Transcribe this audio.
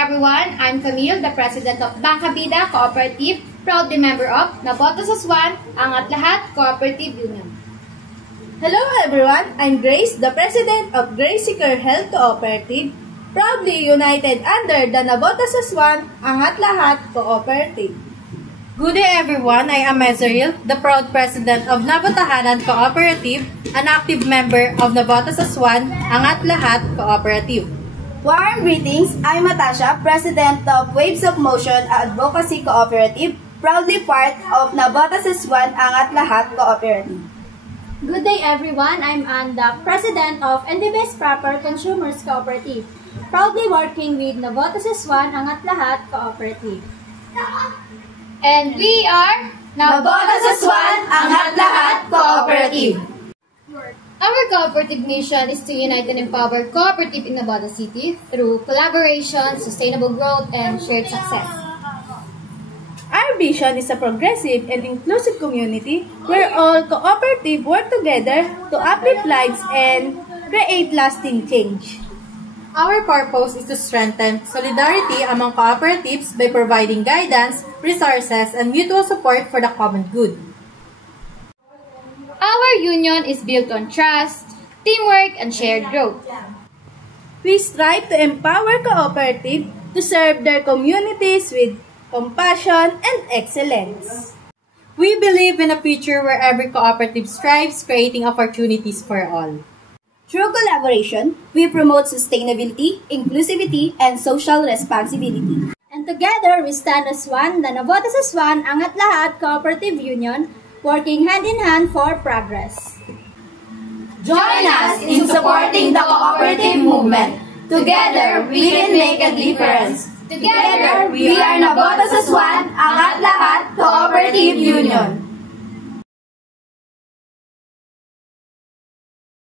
everyone, I'm Camille, the President of Bangka Bida Cooperative, proudly member of Nabotas Aswan, Angat Lahat Cooperative Union. Hello everyone, I'm Grace, the President of Grace Seeker Health Cooperative, proudly united under the Nabotas Aswan, Angat Lahat Cooperative. Good day everyone, I am Ezreal, the proud President of Nabotahanan Cooperative, an active member of Nabotas Aswan, Angat Lahat Cooperative. Warm greetings, I'm Natasha, President of Waves of Motion Advocacy Cooperative, proudly part of Nabotas Aswan, Angat Lahat Cooperative. Good day everyone, I'm Ann, the President of NDBS Proper Consumers Cooperative, proudly working with Nabotas Aswan, Angat Lahat Cooperative. And we are Nabotas Aswan, Angat Lahat Cooperative. Our cooperative mission is to unite and empower cooperative in Nabotas City through collaboration, sustainable growth, and shared success. Our vision is a progressive and inclusive community where all cooperatives work together to uplift lives and create lasting change. Our purpose is to strengthen solidarity among cooperatives by providing guidance, resources, and mutual support for the common good. Our union is built on trust, teamwork, and shared growth. We strive to empower cooperatives to serve their communities with compassion and excellence. We believe in a future where every cooperative strives, creating opportunities for all. Through collaboration, we promote sustainability, inclusivity, and social responsibility. And together, we stand as one, the Nabotas Aswan, Angat Lahat Cooperative Union, working hand in hand for progress. Join us in supporting the cooperative movement. Together, we can make a difference. Together, we are Nabotas Aswan, Angat